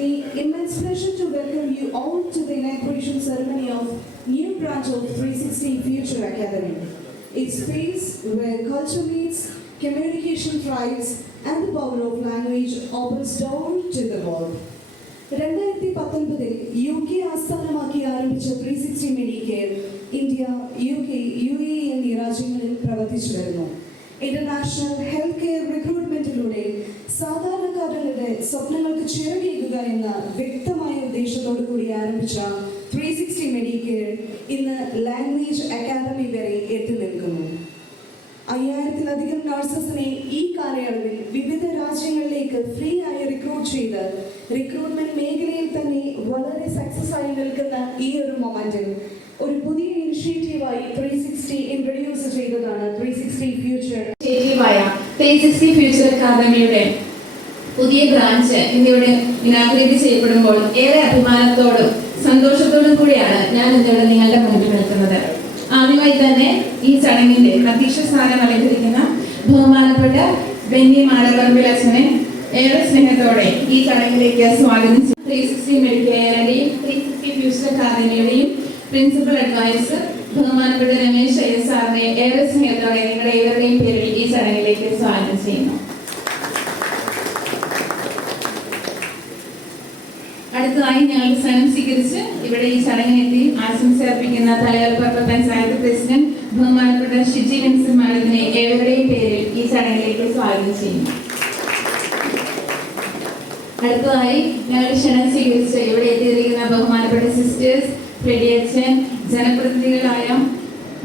me immense pleasure to welcome you all to the inauguration ceremony of new branch of 360 Future Academy. It's a space where culture meets, communication thrives, and the power of language opens door to the world. 2019 UK ആസ്ഥാനമാക്കി ആരംഭിച്ച 360 Medicare India, UK, UAE എന്നീ രാജ്യങ്ങളിൽ പ്രവർത്തിച്ചു വരുന്നു. International health care റിക്രൂട്ട്മെന്റിലൂടെ സാധാരണക്കാരുടെ സ്വപ്നങ്ങൾക്ക് ചിറകേകുക എന്ന വ്യക്തമായ ഉദ്ദേശത്തോടു കൂടി ആരംഭിച്ച 360 മെഡിക്കെയർ ഇന്ന് ലാംഗ്വേജ് അക്കാദമി വരെ എത്തി നിൽക്കുന്നു. 5000-ലധികം നഴ്സസിനെ ഈ കാലയളവിൽ വിവിധ രാജ്യങ്ങളിലേക്ക് ഫ്രീ ആയി റിക്രൂട്ട് ചെയ്ത് റിക്രൂട്ട്മെന്റ് മേഖലയിൽ തന്നെ വളരെ സക്സസ് ആയി നിൽക്കുന്ന ഈ ഒരു മൊമെന്റിൽ ഒരു പുതിയ ഇനിഷ്യേറ്റീവായി 360 ഇൻട്രൊഡ്യൂസ് ചെയ്തതാണ് 360 ഫ്യൂച്ചർ. 360 ഫ്യൂച്ചർ അക്കാദമിയുടെ പുതിയ ബ്രാഞ്ച് ഇന്നിവിടെ ഇനാഗുറേറ്റ് ചെയ്യപ്പെടുമ്പോൾ ഏറെ അഭിമാനത്തോടും സന്തോഷത്തോടും കൂടിയാണ് ഞാൻ ഇന്നിവിടെ നിങ്ങളുടെ മുന്നിൽ നിൽക്കുന്നത്. ആദ്യമായി തന്നെ ഈ ചടങ്ങിന്റെ അധ്യക്ഷ സ്ഥാനം അലങ്കരിക്കുന്ന ബഹുമാനപ്പെട്ട ബെന്നി മാടപ്പറമ്പിൽ അച്ഛനെ ഏറെ സ്നേഹത്തോടെ ഈ ചടങ്ങിലേക്ക് സ്വാഗതം ചെയ്യും. 360 മെഡിക്കെയറിന്റെയും 360 ഫ്യൂച്ചർ അക്കാദമിയുടെയും പ്രിൻസിപ്പൽ അഡ്വൈസർ ബഹുമാനപ്പെട്ട രമേശ് അയ്യർ സാറിനെ ഏറെ സ്നേഹത്തോടെ നിങ്ങളുടെ ഏവരുടെയും പേരിൽ ഈ ചടങ്ങിലേക്ക് സ്വാഗതം ചെയ്യുന്നു. അടുത്തതായി ഞങ്ങൾ സ്ഥാനം സ്വീകരിച്ച് ഇവിടെ ഈ ചടങ്ങിനെത്തി ആശംസ അർപ്പിക്കുന്ന തലയോലപ്പറമ്പ് പഞ്ചായത്ത് പ്രസിഡന്റ് ബഹുമാനപ്പെട്ട ഷിജി വിൻസൻ മാഡത്തിനെ ഏവരുടെയും പേരിൽ ഈ ചടങ്ങിലേക്ക് സ്വാഗതം ചെയ്യുന്നു. അടുത്തതായി ഞങ്ങൾ ക്ഷണം സ്വീകരിച്ച് ഇവിടെ എത്തിയിരിക്കുന്ന ബഹുമാനപ്പെട്ട സിസ്റ്റേഴ്സ്, ഫെഡിയച്ചൻ, ജനപ്രതിനിധികളായ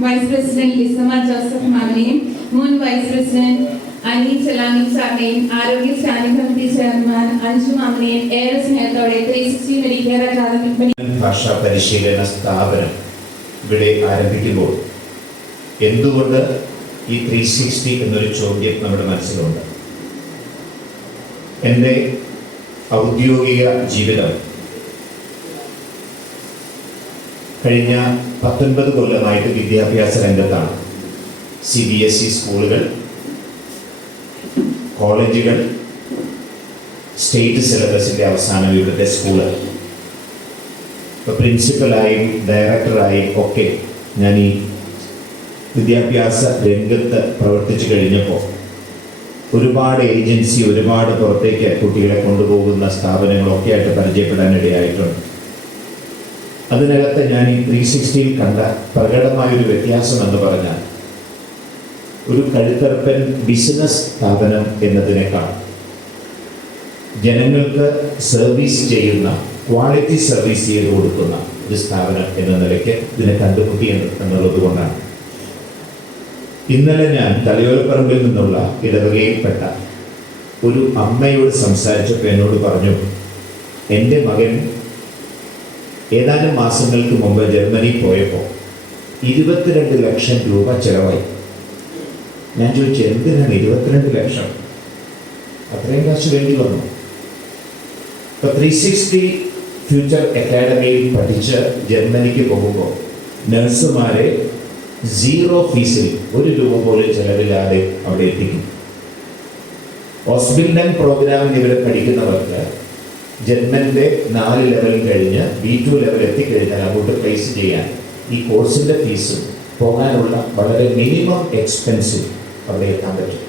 വൈസ് പ്രസിഡന്റ് ലിസമ്മ ജോസഫ് മാമിനെയും മുൻ വൈസ് പ്രസിഡന്റ് അനി സലാമി സാറിനെയും ആരോഗ്യ സ്റ്റാൻഡിംഗ് കമ്മിറ്റി ചെയർമാൻ അഞ്ജു മാമിനെയും ഏറെ സ്നേഹത്തോടെ 360 മെഡിക്കെയർ അക്കാദമി ഭാഷാ പരിശീലന സ്ഥാപനം ഇവിടെ ആരംഭിക്കുമ്പോൾ എന്തുകൊണ്ട് ഈ 360 എന്നൊരു ചോദ്യം നമ്മുടെ മനസ്സിലുണ്ട്. എൻ്റെ ഔദ്യോഗിക ജീവിതം കഴിഞ്ഞ 19 കൊല്ലമായിട്ട് വിദ്യാഭ്യാസ രംഗത്താണ്. CBSE സ്കൂളുകൾ, കോളേജുകൾ, സ്റ്റേറ്റ് സിലബസിൻ്റെ അവസാനം ഇവിടുത്തെ സ്കൂള്, ഇപ്പോൾ പ്രിൻസിപ്പലായും ഡയറക്ടറായും ഒക്കെ ഞാൻ ഈ വിദ്യാഭ്യാസ രംഗത്ത് പ്രവർത്തിച്ചു കഴിഞ്ഞപ്പോൾ ഒരുപാട് ഏജൻസി, ഒരുപാട് പുറത്തേക്ക് കുട്ടികളെ കൊണ്ടുപോകുന്ന സ്ഥാപനങ്ങളൊക്കെ ആയിട്ട് പരിചയപ്പെടാനിടയായിട്ടുണ്ട്. അതിനകത്ത് ഞാൻ ഈ 360 കണ്ട പ്രകടമായൊരു വ്യത്യാസം എന്ന് പറഞ്ഞാൽ ഒരു കഴുത്തറപ്പൻ ബിസിനസ് സ്ഥാപനം എന്നതിനേക്കാൾ ജനങ്ങൾക്ക് സർവീസ് ചെയ്യുന്ന, ക്വാളിറ്റി സർവീസ് ചെയ്ത് കൊടുക്കുന്ന ഒരു സ്ഥാപനം എന്ന നിലയ്ക്ക് ഇതിനെ കണ്ടുമുട്ടി എന്നുള്ളത് കൊണ്ടാണ്. ഇന്നലെ ഞാൻ തലയോലപ്പറമ്പിൽ നിന്നുള്ള ഇടവകയിൽപ്പെട്ട ഒരു അമ്മയോട് സംസാരിച്ചപ്പോൾ എന്നോട് പറഞ്ഞു, എൻ്റെ മകൻ ഏതാനും മാസങ്ങൾക്ക് മുമ്പ് ജർമ്മനി പോയപ്പോൾ 22 ലക്ഷം രൂപ ചെലവായി. ഞാൻ ചോദിച്ചു, എന്തിനാണ് 22 ലക്ഷം? അത്രയും കാശ് വേണ്ടി വന്നു. ഇപ്പോൾ 360 ഫ്യൂച്ചർ അക്കാഡമിയിൽ പഠിച്ച് ജർമ്മനിക്ക് പോകുമ്പോൾ നഴ്സുമാരെ 0 ഫീസിൽ 1 രൂപ പോലും ചെലവില്ലാതെ അവിടെ എത്തിക്കും. ഹോസ്പിറ്റൽ പ്രോഗ്രാമിൽ ഇവരെ പഠിക്കുന്നവർക്ക് ജർമ്മൻ്റെ 4 ലെവൽ കഴിഞ്ഞ് B2 ലെവൽ എത്തിക്കഴിഞ്ഞാൽ അങ്ങോട്ട് പ്ലേസ് ചെയ്യാൻ ഈ കോഴ്സിൻ്റെ ഫീസും പോകാനുള്ള വളരെ മിനിമം എക്സ്പെൻസിൽ അവിടെ എത്താൻ പറ്റും.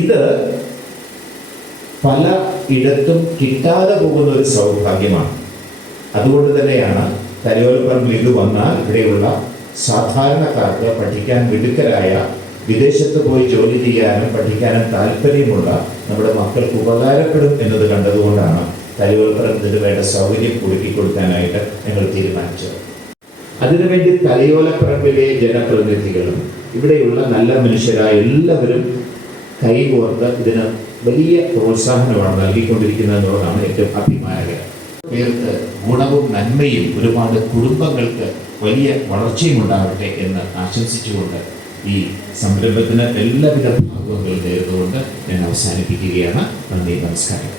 ഇത് പല ഇടത്തും കിട്ടാതെ പോകുന്ന ഒരു സൗഭാഗ്യമാണ്. അതുകൊണ്ട് തന്നെയാണ് തലയോലപ്പറമ്പിൽ ഇത് വന്നാൽ ഇവിടെയുള്ള സാധാരണക്കാർക്ക് പഠിക്കാൻ മിടുക്കരായ, വിദേശത്ത് പോയി ജോലി ചെയ്യാനും പഠിക്കാനും താല്പര്യമുള്ള നമ്മുടെ മക്കൾക്ക് ഉപകാരപ്പെടും എന്നത് കണ്ടതുകൊണ്ടാണ് തലയോലപ്പറമ്പിന് വേണ്ട സൗകര്യം ഒരുക്കി കൊടുക്കാനായിട്ട് ഞങ്ങൾ തീരുമാനിച്ചത്. അതിനുവേണ്ടി തലയോലപ്പറമ്പിലെ ജനപ്രതിനിധികളും ഇവിടെയുള്ള നല്ല മനുഷ്യരായ എല്ലാവരും കൈകോർത്ത് ഇതിന് വലിയ പ്രോത്സാഹനമാണ് നൽകിക്കൊണ്ടിരിക്കുന്നത് എന്നുള്ളതാണ് ഏറ്റവും അഭിമാനകരം. പേർക്ക് ഗുണവും നന്മയും ഒരുപാട് കുടുംബങ്ങൾക്ക് വലിയ വളർച്ചയും ഉണ്ടാവട്ടെ എന്ന് ആശംസിച്ചുകൊണ്ട് ഈ സംരംഭത്തിന് എല്ലാവിധ ഭാഗങ്ങളും നേർന്നുകൊണ്ട് ഞാൻ അവസാനിപ്പിക്കുകയാണ്. നന്ദി, നമസ്കാരം.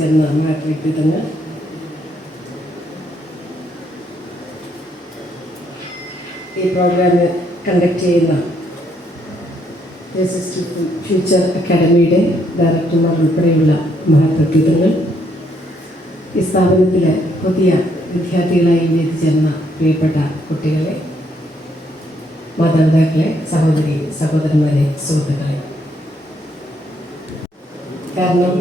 എത്തിച്ചേർന്ന മഹത് വ്യക്തിത്വങ്ങൾ, ഈ പ്രോഗ്രാം കണ്ടക്ട് ചെയ്യുന്ന ഫ്യൂച്ചർ അക്കാഡമിയുടെ ഡയറക്ടർമാർ ഉൾപ്പെടെയുള്ള മഹത് വ്യക്തിത്വങ്ങൾ, ഈ സ്ഥാപനത്തിലെ പുതിയ വിദ്യാർത്ഥികളായി എത്തിച്ചേർന്ന പ്രിയപ്പെട്ട കുട്ടികളെ, മാതാപിതാക്കളെ, സഹോദരി സഹോദരന്മാരെ, സുഹൃത്തുക്കളെ. കാരണം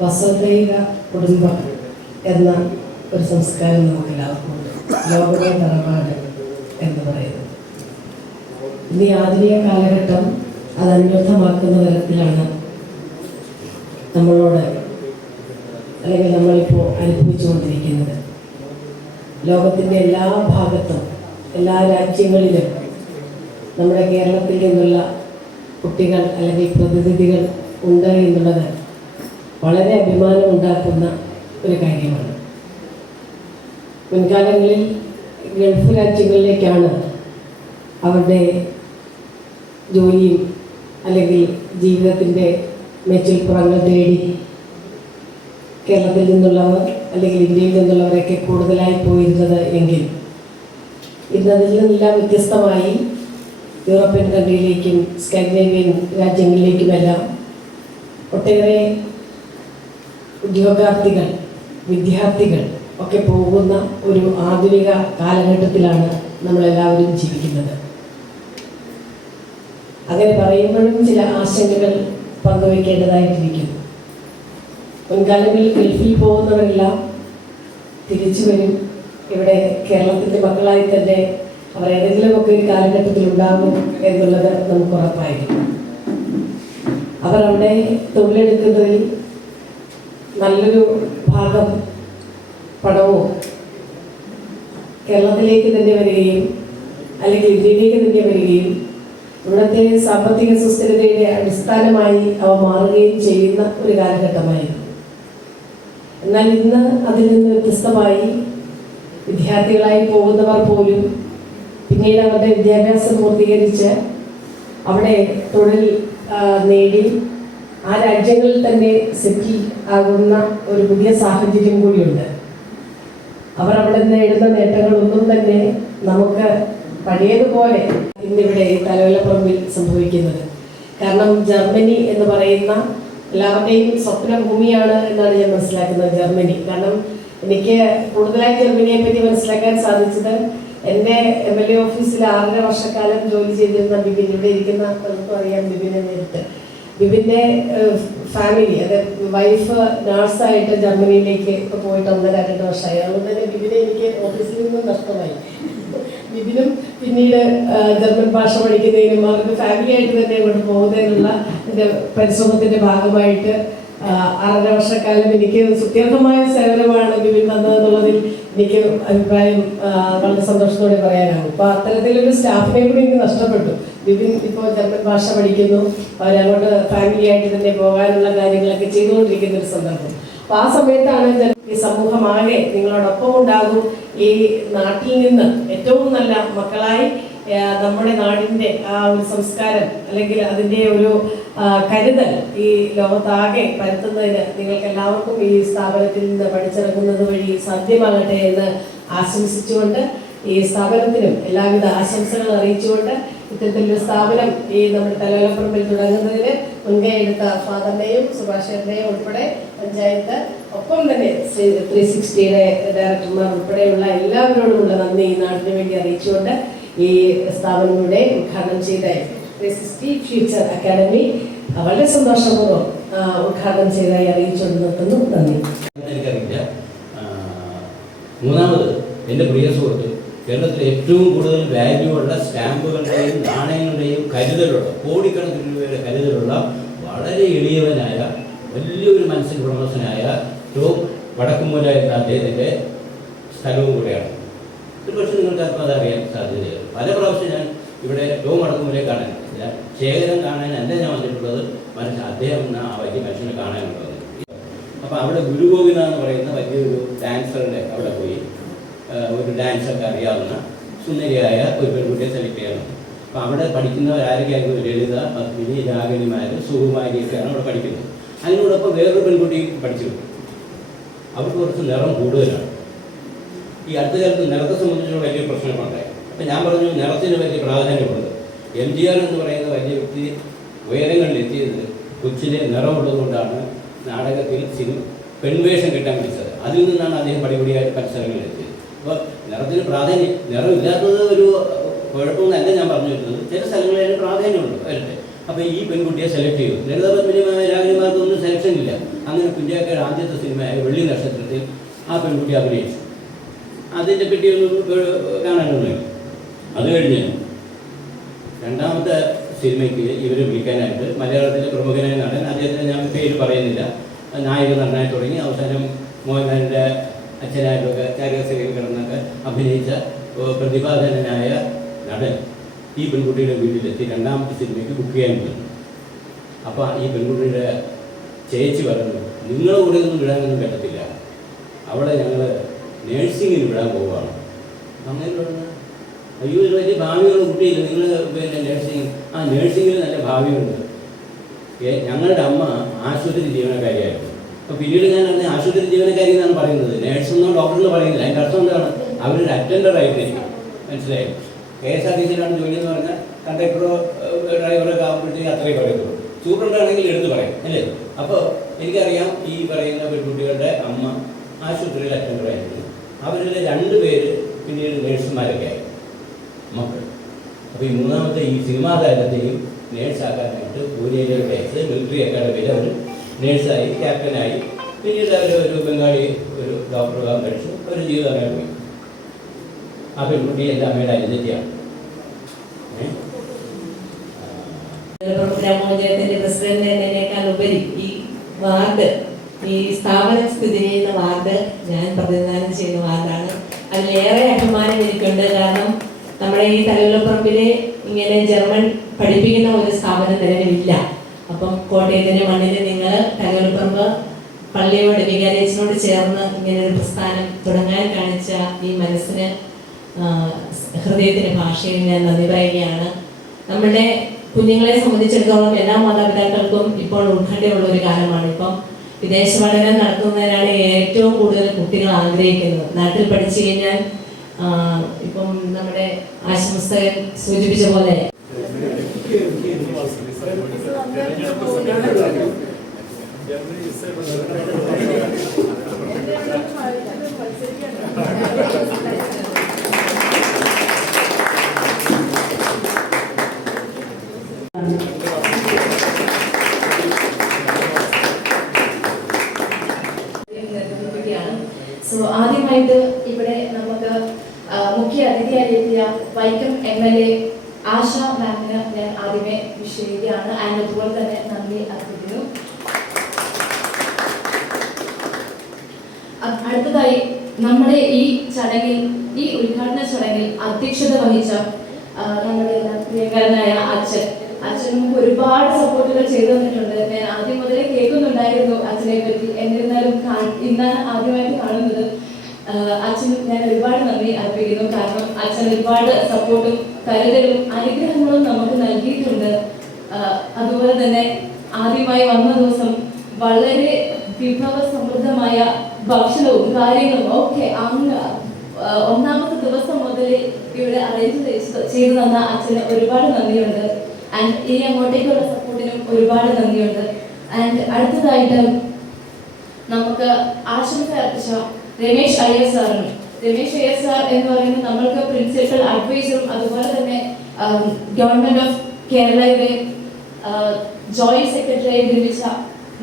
വസുദൈവ കുടുംബം എന്ന ഒരു സംസ്കാരം നമുക്കെല്ലാവർക്കും ഉണ്ട്. ലോകമേ തറവാട് എന്ന് പറയുന്നത് ഇന്ന് ഈ ആധുനിക കാലഘട്ടം അത് അന്വർത്ഥമാക്കുന്ന തരത്തിലാണ് നമ്മളോട് അല്ലെങ്കിൽ നമ്മളിപ്പോൾ അനുഭവിച്ചുകൊണ്ടിരിക്കുന്നത്. ലോകത്തിൻ്റെ എല്ലാ ഭാഗത്തും എല്ലാ രാജ്യങ്ങളിലും നമ്മുടെ കേരളത്തിൽ നിന്നുള്ള കുട്ടികൾ അല്ലെങ്കിൽ പ്രതിനിധികൾ ഉണ്ട് എന്നുള്ളത് വളരെ അഭിമാനമുണ്ടാക്കുന്ന ഒരു കാര്യമാണ്. മുൻകാലങ്ങളിൽ ഗൾഫ് രാജ്യങ്ങളിലേക്കാണ് അവരുടെ ജോലിയും അല്ലെങ്കിൽ ജീവിതത്തിൻ്റെ മേച്ചിൽപ്പുറങ്ങൾ തേടി കേരളത്തിൽ നിന്നുള്ളവർ അല്ലെങ്കിൽ ഇന്ത്യയിൽ നിന്നുള്ളവരൊക്കെ കൂടുതലായി പോയിരുന്നത് എങ്കിൽ ഇന്നതിൽ നിന്നെല്ലാം വ്യത്യസ്തമായി യൂറോപ്യൻ കൺട്രിയിലേക്കും സ്കാൻഡിനേവിയൻ രാജ്യങ്ങളിലേക്കുമെല്ലാം ഒട്ടേറെ ഉദ്യോഗാർത്ഥികൾ, വിദ്യാർത്ഥികൾ ഒക്കെ പോകുന്ന ഒരു ആധുനിക കാലഘട്ടത്തിലാണ് നമ്മളെല്ലാവരും ജീവിക്കുന്നത്. അങ്ങനെ പറയുമ്പോഴും ചില ആശങ്കകൾ പങ്കുവയ്ക്കേണ്ടതായിട്ടിരിക്കുന്നു. മുൻകാലങ്ങളിൽ ഗൾഫിൽ പോകുന്നവരെല്ലാം തിരിച്ചു വരും. ഇവിടെ കേരളത്തിൻ്റെ മക്കളായി തന്നെ അവർ ഏതെങ്കിലുമൊക്കെ ഒരു കാലഘട്ടത്തിൽ ഉണ്ടാകും എന്നുള്ളത് നമുക്ക് ഉറപ്പായിരിക്കും. അവർ അവിടെ തൊഴിലെടുക്കുന്നതിൽ നല്ലൊരു ഭാഗം പണവും കേരളത്തിലേക്ക് തന്നെ വരികയും അല്ലെങ്കിൽ ഇന്ത്യയിലേക്ക് തന്നെ വരികയും ഇവിടുത്തെ സാമ്പത്തിക സുസ്ഥിരതയുടെ അടിസ്ഥാനമായി അവ മാറുകയും ചെയ്യുന്ന ഒരു കാലഘട്ടമായിരുന്നു. എന്നാൽ ഇന്ന് അതിൽ നിന്ന് വ്യത്യസ്തമായി വിദ്യാർത്ഥികളായി പോകുന്നവർ പോലും പിന്നീട് അവരുടെ വിദ്യാഭ്യാസം പൂർത്തീകരിച്ച് അവിടെ തൊഴിൽ നേടി ആ രാജ്യങ്ങളിൽ തന്നെ സെറ്റിൽ ആകുന്ന ഒരു പുതിയ സാഹചര്യം കൂടിയുണ്ട്. അവർ അവിടെ നേടുന്ന നേട്ടങ്ങളൊന്നും തന്നെ നമുക്ക് പഴയതുപോലെ ഇന്നിവിടെ ഈ തലവലപ്പറമ്പിൽ സംഭവിക്കുന്നത്. കാരണം ജർമ്മനി എന്ന് പറയുന്ന എല്ലാവരുടെയും സ്വപ്നഭൂമിയാണ് എന്നാണ് ഞാൻ മനസ്സിലാക്കുന്നത്. ജർമ്മനി, കാരണം എനിക്ക് കൂടുതലായി ജർമ്മനിയെ പറ്റി മനസ്സിലാക്കാൻ സാധിച്ചത് എൻ്റെ MLA ഓഫീസിൽ 6.5 വർഷക്കാലം ജോലി ചെയ്തിരുന്ന ബിബിൻ, ഇവിടെ ഇരിക്കുന്ന പലർക്കും അറിയാം ബിബിനെ നേരിട്ട്. ബിബിൻ്റെ ഫാമിലി, അതായത് വൈഫ് നഴ്സായിട്ട് ജർമ്മനിയിലേക്ക് ഇപ്പോൾ പോയിട്ട് 1.5-2 വർഷമായി. അതുകൊണ്ട് തന്നെ ബിബിനെ എനിക്ക് ഓഫീസിൽ നിന്നും നഷ്ടമായി. ബിബിനും പിന്നീട് ജർമ്മൻ ഭാഷ പഠിക്കുന്നതിനും അവർക്ക് ഫാമിലിയായിട്ട് തന്നെ ഇങ്ങോട്ട് പോകുന്നതിനുള്ള എൻ്റെ പരിശ്രമത്തിൻ്റെ ഭാഗമായിട്ട് 6.5 വർഷക്കാലം എനിക്ക് സുദീർഘമായ സേവനമാണ് ബിബിൻ തന്നതെന്നുള്ളതിൽ എനിക്ക് അഭിപ്രായം വളരെ സന്തോഷത്തോടെ പറയാനാകും. അപ്പോൾ അത്തരത്തിലൊരു സ്റ്റാഫിനെ കൂടി എനിക്ക് നഷ്ടപ്പെട്ടു. ബിബിൻ ഇപ്പോൾ ജർമ്മൻ ഭാഷ പഠിക്കുന്നു, അവരങ്ങോട്ട് ഫാമിലിയായിട്ട് തന്നെ പോകാനുള്ള കാര്യങ്ങളൊക്കെ ചെയ്തുകൊണ്ടിരിക്കുന്ന ഒരു സന്ദർഭം. അപ്പോൾ ആ സമയത്താണ് ഈ സമൂഹമാകെ നിങ്ങളോടൊപ്പം ഉണ്ടാകും. ഈ നാട്ടിൽ നിന്ന് ഏറ്റവും നല്ല മക്കളായി നമ്മുടെ നാടിൻ്റെ ആ ഒരു സംസ്കാരം അല്ലെങ്കിൽ അതിൻ്റെ ഒരു കരുതൽ ഈ ലോകത്താകെ പരത്തുന്നതിന് നിങ്ങൾക്ക് എല്ലാവർക്കും ഈ സ്ഥാപനത്തിൽ നിന്ന് പഠിച്ചിറങ്ങുന്നത് വഴി സാധ്യമാകട്ടെ എന്ന് ആശംസിച്ചുകൊണ്ട് ഈ സ്ഥാപനത്തിനും എല്ലാവിധ ആശംസകൾ അറിയിച്ചുകൊണ്ട് ഇത്തരത്തിലൊരു സ്ഥാപനം ഈ നമ്മുടെ തലവലപ്പറമ്പിൽ തുടങ്ങുന്നതിന് മുൻകൈ എടുത്ത ഫാദറിനെയും സുഭാഷേട്ടനെയും ഉൾപ്പെടെ പഞ്ചായത്ത്, ഒപ്പം തന്നെ 360യുടെ ഡയറക്ടർമാർ ഉൾപ്പെടെയുള്ള എല്ലാവരോടുമുള്ള നന്ദി ഈ നാടിന് വേണ്ടി അറിയിച്ചുകൊണ്ട് ഈ സ്ഥാപനങ്ങളുടെ ഉദ്ഘാടനം ചെയ്ത 360 ഫ്യൂച്ചർ അക്കാഡമി വളരെ സന്തോഷപൂർവ്വം ഉദ്ഘാടനം ചെയ്തതായി അറിയിച്ചുകൊണ്ട് നിർത്തുന്നു. നന്ദി. എനിക്കറിയില്ല. മൂന്നാമത് എൻ്റെ പ്രിയ സുഹൃത്ത്, കേരളത്തിൽ ഏറ്റവും കൂടുതൽ വാല്യൂ ഉള്ള സ്റ്റാമ്പുകളുടെയും നാണയങ്ങളുടെയും കരുതലുള്ള, കോടിക്കണക്കിന് രൂപയുടെ കരുതലുള്ള, വളരെ എളിയവനായ, വലിയൊരു മനസ്സിന് ഉടമസ്ഥനായ ടോം വടക്കുമൂല എന്ന അദ്ദേഹത്തിൻ്റെ സ്ഥലവും കൂടെയാണ്. ഒരു പക്ഷേ നിങ്ങൾക്ക് അല്പം അതറിയാൻ സാധ്യതയുണ്ട്. പല പ്രാവശ്യം ഞാൻ ഇവിടെ ടോം വടക്കുമൂലയെ കാണാൻ, ശേഖരം കാണാനല്ല ഞാൻ വന്നിട്ടുള്ളത്, മറിച്ച് അദ്ദേഹം ആ വലിയ മനുഷ്യനെ കാണാനുള്ളത്. അപ്പോൾ അവിടെ ഗുരുഗോവിന്ദ എന്ന് പറയുന്ന വലിയൊരു ഡാൻസറുടെ അവിടെ പോയി ഒരു ഡാൻസൊക്കെ അറിയാവുന്ന സുന്ദരിയായ ഒരു പെൺകുട്ടിയെ സെലക്ട് ചെയ്യണം. അപ്പോൾ അവിടെ പഠിക്കുന്നവർ ആരൊക്കെയായിരുന്നു? ലളിത, പത്മിനി, രാഗിണിമാർ, സുകുമാരിയൊക്കെയാണ് അവിടെ പഠിക്കുന്നത്. അതിനോടൊപ്പം വേറൊരു പെൺകുട്ടി പഠിച്ചു. അവർക്ക് കുറച്ച് നിറം കൂടുതലാണ്. ഈ അടുത്ത കാലത്ത് നിറത്തെ സംബന്ധിച്ചുള്ള വലിയ പ്രശ്നങ്ങളുണ്ടായി. അപ്പം ഞാൻ പറഞ്ഞു നിറത്തിന് വലിയ പ്രാധാന്യമുണ്ട്. MGR എന്ന് പറയുന്ന വലിയ വ്യക്തി ഉയരങ്ങളിലെത്തിയത് കൊച്ചിലെ നിറമുള്ളതുകൊണ്ടാണ് നാടകത്തിൽ പെൺവേഷം കിട്ടാൻ വിളിച്ചത്. അതിൽ നിന്നാണ് അദ്ദേഹം പടിപടിയായി പല സ്ഥലങ്ങളിലെത്തിയത്. അപ്പോൾ നിറത്തിന് പ്രാധാന്യം, നിറമില്ലാത്തത് ഒരു കുഴപ്പമൊന്നല്ല ഞാൻ പറഞ്ഞു വരുന്നത്. ചില സ്ഥലങ്ങളിൽ അതിന് പ്രാധാന്യമുണ്ട് വരട്ടെ. അപ്പോൾ ഈ പെൺകുട്ടിയെ സെലക്ട് ചെയ്തു. ലളിതപത്മിനിമായ രാഗിനിമാർക്കൊന്നും സെലക്ഷൻ ഇല്ല. അങ്ങനെ കുഞ്ചാക്കയുടെ ആദ്യത്തെ സിനിമയായ വെള്ളി നക്ഷത്രത്തിൽ ആ പെൺകുട്ടി അഭിനയിച്ചു. അതിനെ പറ്റിയൊന്നും കാണാനൊന്നുമില്ല. അത് കഴിഞ്ഞ് രണ്ടാമത്തെ സിനിമയ്ക്ക് ഇവർ വിളിക്കാനായിട്ട് മലയാളത്തിലെ പ്രമുഖനായ നടൻ, അദ്ദേഹത്തിന് ഞാൻ പേര് പറയുന്നില്ല, നായക നടനായി തുടങ്ങി അവസാനം മോഹൻലാലിൻ്റെ അച്ഛനായിട്ടൊക്കെ ചാരികസേവയിൽ കിടന്നൊക്കെ അഭിനയിച്ച പ്രതിഭാധനനായ നടൻ ഈ പെൺകുട്ടിയുടെ വീട്ടിലെത്തി രണ്ടാമത്തെ സിനിമയ്ക്ക് ബുക്ക് ചെയ്യാൻ പോയി. അപ്പോൾ ഈ പെൺകുട്ടിയുടെ ചേച്ചി പറഞ്ഞു, നിങ്ങളെ കൂടെ ഒന്നും വിടാനൊന്നും പറ്റത്തില്ല, അവിടെ ഞങ്ങൾ നേഴ്സിങ്ങിന് വിടാൻ പോവുകയാണ്. അങ്ങനെ പറഞ്ഞു, അയ്യോ ഒരു വലിയ ഭാവിയുള്ള കുട്ടിയില്ല, നിങ്ങൾ പിന്നെ നേഴ്സിംഗ്, ആ നേഴ്സിങ്ങിൽ നല്ല ഭാവിയുണ്ട്. ഞങ്ങളുടെ അമ്മ ആശുപത്രി ജീവനക്കാരിയായിരുന്നു. അപ്പോൾ പിന്നീട് ഞാൻ അറിഞ്ഞ ആശുപത്രി ജീവനക്കാരി എന്നാണ് പറയുന്നത്, നേഴ്സെന്നോ ഡോക്ടറെന്നോ പറയുന്നില്ല. അതിൻ്റെ അർത്ഥം എന്താണ്? അവരൊരു അറ്റൻഡറായിട്ടിരിക്കും. മനസ്സിലായി? KSRTCയിലാണ് ജോലി എന്ന് പറഞ്ഞാൽ കണ്ടക്ടറോ ഡ്രൈവറൊക്കെ ആകുമ്പോഴത്തേക്ക് അത്രയും പറയത്തുള്ളൂ. സൂപ്രണ്ടാണെങ്കിൽ എടുത്ത് പറയും അല്ലേ? അപ്പോൾ എനിക്കറിയാം ഈ പറയുന്ന പെൺകുട്ടികളുടെ അമ്മ ആശുപത്രിയിൽ അറ്റൻഡറായിരുന്നു. അവരിൽ 2 പേര് പിന്നീട് നേഴ്സുമാരൊക്കെ ആയി മക്കൾ. അപ്പോൾ ഈ മൂന്നാമത്തെ ഈ സിനിമാ താരത്തെയും നേഴ്സാക്കാനായിട്ട് പൂനെയിലെ മിലിറ്ററി അക്കാഡമിയിൽ അവർ നേഴ്സായി, ക്യാപ്റ്റനായി. പിന്നീട് അവർ ഒരു ബംഗാളി ഒരു ഡോക്ടർ കഴിച്ചു, ഒരു ജീവിതം പോയി. ആ പെൺകുട്ടി എൻ്റെ അമ്മയുടെ അനുജത്തിയാണ്. ഗ്രാമപഞ്ചായത്തിന്റെ പ്രസിഡന്റ് എന്നതിനേക്കാൾ ഉപരി ഈ വാർഡ്, ഈ സ്ഥാപനം സ്ഥിതി ചെയ്യുന്ന വാർഡ് ഞാൻ പ്രതിനിധാനം ചെയ്യുന്ന വാർഡാണ്. അതിലേറെ അഭിമാനം എനിക്കുണ്ട്. കാരണം നമ്മുടെ ഈ തലയോലപ്പറമ്പില് ഇങ്ങനെ ജർമ്മൻ പഠിപ്പിക്കുന്ന ഒരു സ്ഥാപനം നിലവിലില്ല. അപ്പം കോട്ടയത്തിന്റെ മണ്ണിൽ നിങ്ങൾ തലയോലപ്പറമ്പ് പള്ളിയോട് വികാരിയച്ചനോട് ചേർന്ന് ഇങ്ങനെ ഒരു പ്രസ്ഥാനം തുടങ്ങാൻ കാണിച്ച ഈ മനസ്സിന്, ഹൃദയത്തിന്റെ ഭാഷയിൽ ഞാൻ നന്ദി പറയുകയാണ്. നമ്മുടെ കുഞ്ഞുങ്ങളെ സംബന്ധിച്ചിടത്തോളം എല്ലാ മാതാപിതാക്കൾക്കും ഇപ്പോൾ ഉത്കണ്ഠയുള്ള ഒരു കാലമാണ്. ഇപ്പം വിദേശ പഠനം നടത്തുന്നതിനാണ് ഏറ്റവും കൂടുതൽ കുട്ടികൾ ആഗ്രഹിക്കുന്നത്. നാട്ടിൽ പഠിച്ചു കഴിഞ്ഞാൽ ഇപ്പം നമ്മുടെ ആശംസകൻ സൂചിപ്പിച്ച പോലെ ആദ്യമായിട്ട് ഇവിടെ നമുക്ക് മുഖ്യ അതിഥിയായി എത്തിയ വൈക്കം MLA ആശ മാമിന് ഞാൻ ആദ്യമേ വിഷയിക്കുകയാണ്. ആൻഡ് അതുപോലെ തന്നെ നന്ദി അർപ്പിക്കുന്നു. അടുത്തതായി നമ്മുടെ ഈ ചടങ്ങിൽ, ഈ ഉദ്ഘാടന ചടങ്ങിൽ അധ്യക്ഷത വഹിച്ച നമ്മുടെ എല്ലാം പ്രിയങ്കരനായ അച്ഛൻ നമുക്ക് ഒരുപാട് സപ്പോർട്ടുകൾ ചെയ്തു തന്നിട്ടുണ്ട്. ഞാൻ ആദ്യം മുതലേ കേൾക്കുന്നുണ്ടായിരുന്നു അച്ഛനെ പറ്റി. എന്നിരുന്നാലും ഇന്നാണ് ആദ്യമായിട്ട് കാണുന്നത്. അച്ഛനും ഞാൻ ഒരുപാട് നന്ദി അർപ്പിക്കുന്നു. കാരണം അച്ഛൻ ഒരുപാട് സപ്പോർട്ടും കരുതലും അനുഗ്രഹങ്ങളും നമുക്ക് നൽകിയിട്ടുണ്ട്. അതുപോലെ തന്നെ ആദ്യമായി വന്ന ദിവസം വളരെ വിഭവ സമൃദ്ധമായ ഭക്ഷണവും കാര്യങ്ങളും ഒക്കെ അങ്ങ് ഒന്നാമത്തെ ദിവസം മുതൽ ഇവിടെ അറേഞ്ച് ചെയ്തു തന്ന അച്ഛന് ഒരുപാട് നന്ദിയുണ്ട്. ആൻഡ് ഈ അങ്ങോട്ടേക്കുള്ള സപ്പോർട്ടിനും ഒരുപാട് നന്ദിയുണ്ട്. ആൻഡ് അടുത്തതായിട്ട് നമുക്ക് ആശംസ അർപ്പിച്ച രമേശ് അയ്യർ സാറിന്. രമേശ് അയ്യർ സാർ എന്ന് പറയുന്നത് നമ്മൾക്ക് പ്രിൻസിപ്പൽ അഡ്വൈസറും അതുപോലെ തന്നെ ഗവൺമെന്റ് ഓഫ് കേരളയുടെ ജോയിന്റ് സെക്രട്ടറിയായി നിർമ്മിച്ച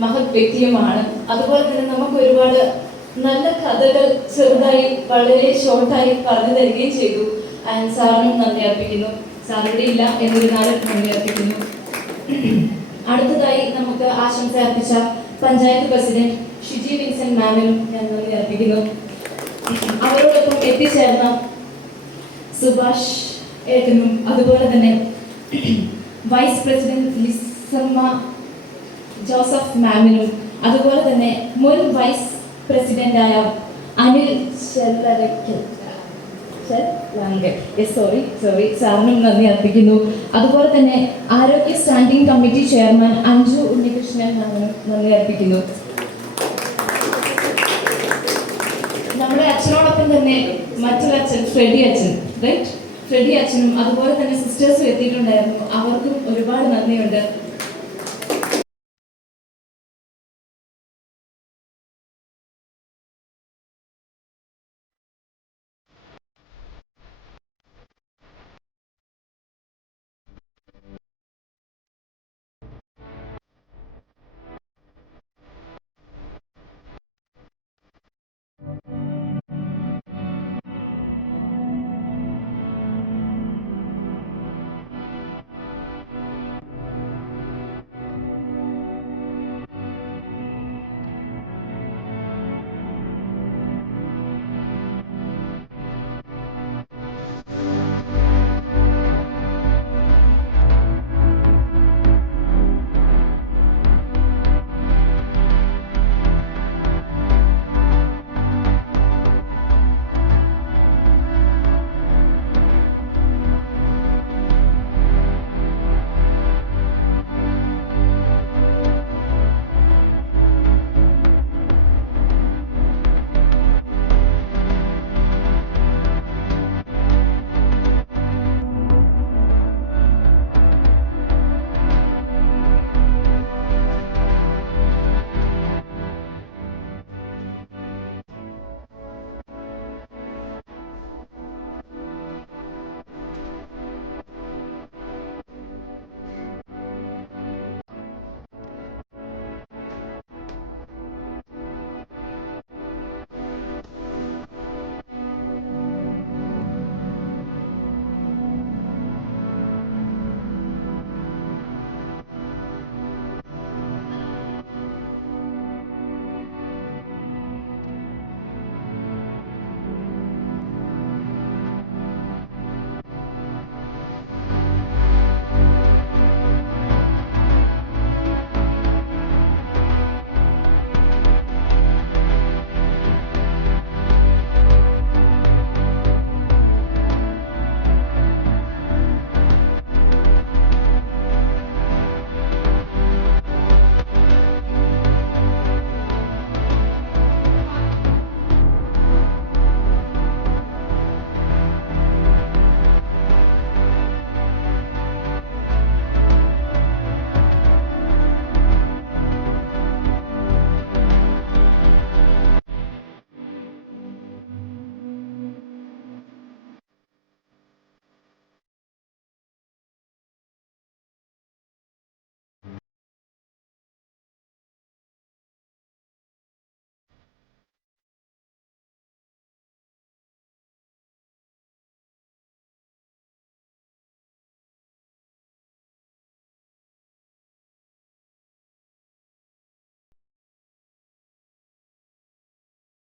മഹത് വ്യക്തിയുമാണ്. അതുപോലെ തന്നെ നമുക്ക് ഒരുപാട് നല്ല കഥകൾ ചെറുതായി വളരെ ഷോർട്ടായി പറഞ്ഞു തരികയും ചെയ്തു. ആൻഡ് സാറിനും നന്ദി അർപ്പിക്കുന്നു. സാറിവിടെ ഇല്ല എന്നിരുന്നാലും നന്ദി അർപ്പിക്കുന്നു. അടുത്തതായി നമുക്ക് ആശംസ അർപ്പിച്ച പഞ്ചായത്ത് പ്രസിഡന്റ് ഷിജി വിൻസെന്റ് മാമിനും ഞാൻ നന്ദി അർപ്പിക്കുന്നു. അവരോടൊപ്പം എത്തിച്ചേർന്ന സുഭാഷ് ഏട്ടനും അതുപോലെ തന്നെ വൈസ് പ്രസിഡന്റ് ലിസമ്മ ജോസഫ് മാമിനും അതുപോലെ തന്നെ മുൻ വൈസ് പ്രസിഡന്റായ അനിൽ ചെല്ലരയ്ക്കൽ സോറി സാറിനും നന്ദി അർപ്പിക്കുന്നു. അതുപോലെ തന്നെ ആരോഗ്യ standing committee chairman Anju Unnikrishnan നന്ദി അർപ്പിക്കുന്നു. നമ്മുടെ അച്ഛനോടൊപ്പം തന്നെ മറ്റൊരു അച്ഛൻ ഫ്രെഡി അച്ഛനും അതുപോലെ തന്നെ സിസ്റ്റേഴ്സും എത്തിയിട്ടുണ്ടായിരുന്നു. അവർക്കും ഒരുപാട് നന്ദിയുണ്ട്.